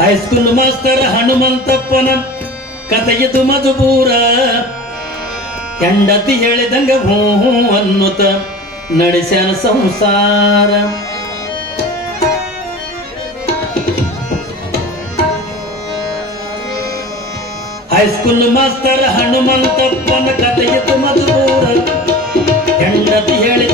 High school master ಹನುಮಂತಪ್ಪನ ಕಥೆಯಿದು ಮಧುಪೂರ ಹೆಂಡತಿ ಹೇಳಿದಂಗ ಹೂ ಹೂ ಅನ್ನುತ ನಡೆಸ್ಯಾನ ಸಂಸಾರ. ಹೈಸ್ಕೂಲ್ ಮಾಸ್ತರ್ ಹನುಮಂತಪ್ಪನ ಕಥೆಯಿದು ಮಧುಪೂರ ಹೆಂಡತಿ ಹೇಳಿದಂಗ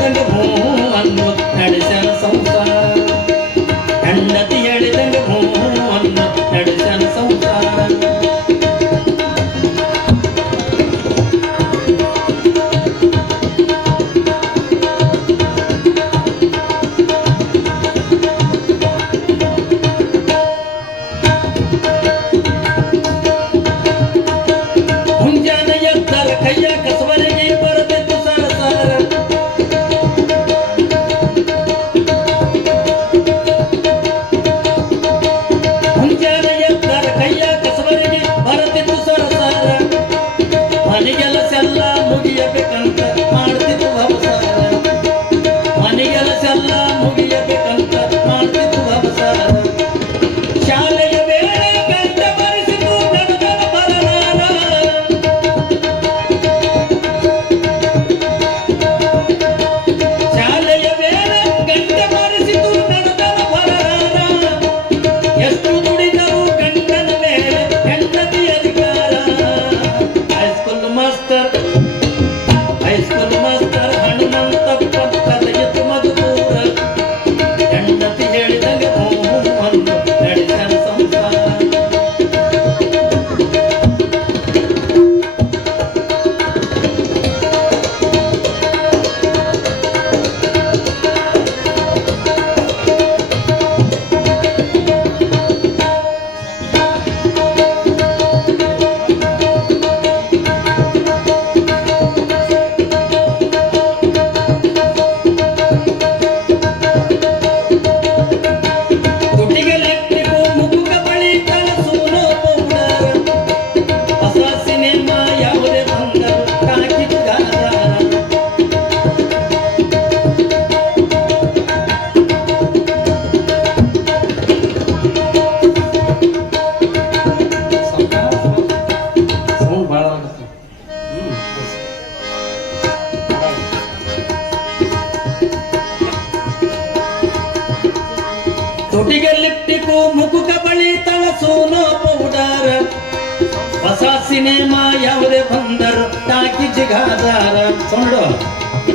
ಹೊಸ ಸಿನಿಮಾ ಯಾವುದೇ ಬಂದರು ಟಾಕಿ ಜಿಗಾದಾರ ಸೊಂಡು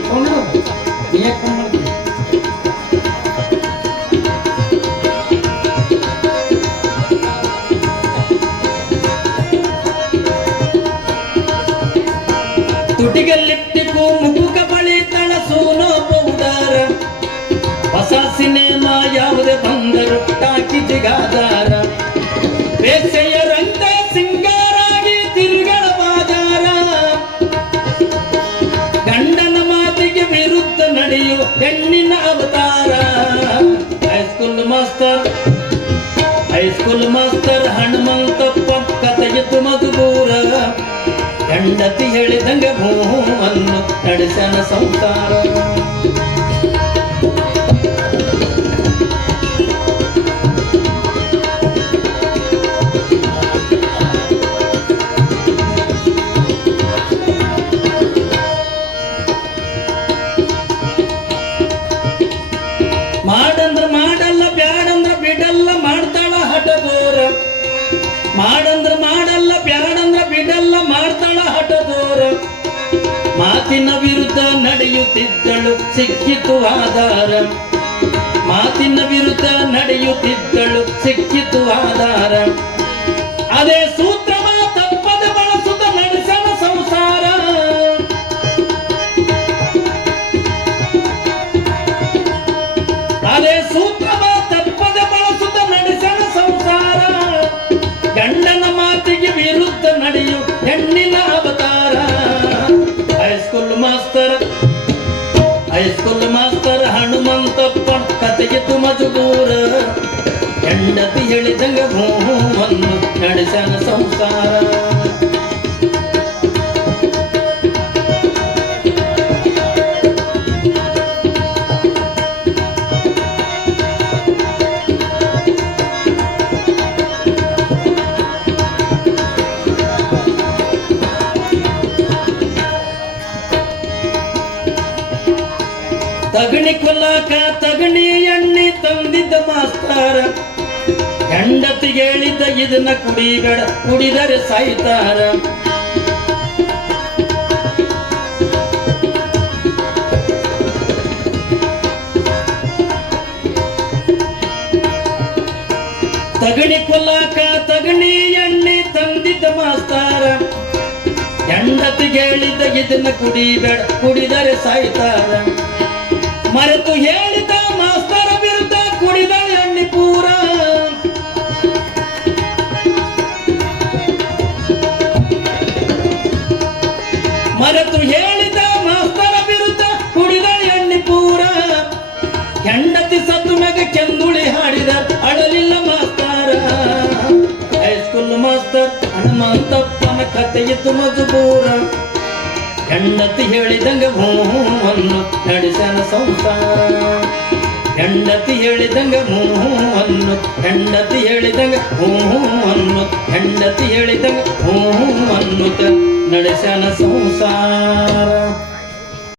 ಸೌಂಡ್ ನೀ ಯಾಕೆ ಫೋನ್ ಮಾಡ್ತೀನಿ ತುಟಿಗಲಿಟ್ಟಿಗೂ ಮುಗುಗ ಬಳಿ ತಳಸೂನೋ ಪೌಡರ್ ಹೊಸ ಸಿನಿಮಾ ಯಾವುದೇ ಬಂದರು ಟಾಕಿ ಜಿಗಾದಾರ ಬೇಸೆಯ ಹೆಣ್ಣಿನ ಅವತಾರ. High school master high school master Hanumanthappa ಕಥೆಯಿತು ಮಧುಬೂರ. ಹೆಂಡತಿ ಹೇಳಿದಂಗೆ ಹೂ ಅನ್ನು ನಡೆಸನ ಸಂಸಾರ. ಮಾತಿನ ವಿರುದ್ಧ ನಡೆಯುತ್ತಿದ್ದಳು ಸಿಕ್ಕಿತು ಆಧಾರ. ಮಾತಿನ ವಿರುದ್ಧ ನಡೆಯುತ್ತಿದ್ದಳು ಸಿಕ್ಕಿತು ಆಧಾರ. ಅದೇ ಸೂತ್ರವ master. High school master Hanumanthappa ಕತೆಗಿತ್ತು ಮಜಬೂರ ಹೆಂಡತಿ ಹೇಳಿದಂಗ ಹೂ ಹೂ ಅನ್ನು ನಡೆಸನ ಸಂಸಾರ. ತಗಣಿ ಕೊಲ್ಲಾಕ ತಗಣಿ ಎಣ್ಣೆ ತಂದಿದ್ದ ಮಾಸ್ತಾರ. ಹೆಂಡತಿ ಹೇಳಿದ್ದ ಇದನ್ನ ಕುಡಿಬೇಡ, ಕುಡಿದರೆ ಸಾಯ್ತಾರ. ತಗಣಿ ಕೊಲ್ಲಾಕ ತಗಣಿ ಎಣ್ಣೆ ತಂದಿದ್ದ ಮಾಸ್ತಾರ. ಹೆಂಡತಿಗೆ ಹೇಳಿದ್ದ ಇದನ್ನ ಕುಡಿಬೇಡ, ಕುಡಿದರೆ ಸಾಯ್ತಾರ. ಮರೆತು ಹೇಳಿದ ಮಾಸ್ತರ ವಿರುದ್ಧ ಕುಡಿದ ಎಣ್ಣೆ ಪೂರ. ಮರೆತು ಹೇಳಿದ ಮಾಸ್ತರ ವಿರುದ್ಧ ಕುಡಿದ ಎಣ್ಣೆ ಪೂರ. ಹೆಂಡತಿ ಸತ್ತು ಮ್ಯಾಗ ಕೆಂದುಳಿ ಹಾಡಿದ ಅಳಲಿಲ್ಲ ಮಾಸ್ತಾರ. ಹೈಸ್ಕೂಲ್ ಮಾಸ್ತರ್ ಹನುಮಂತಪ್ಪನ ಕಥೆಯಿತ್ತು ಮಜಬೂರ ಹೆಂಡತಿ ಹೇಳಿದಂಗ ಹೂ ಹೂ ಅನ್ನು ನಡೆಸನ ಸಂಸಾರ ಹೆಂಡತಿ ಹೇಳಿದಂಗ ಹೂ ಹೂ ಅನ್ನು ಹೆಂಡತಿ ಹೇಳಿದಂಗ ಹೂ ಹೂ ಅನ್ನು ಹೆಂಡತಿ ಹೇಳಿದಂಗ ಹೂ ಹೂ ಅನ್ನುತ್ತ ನಡೆಸನ ಸಂಸಾರ.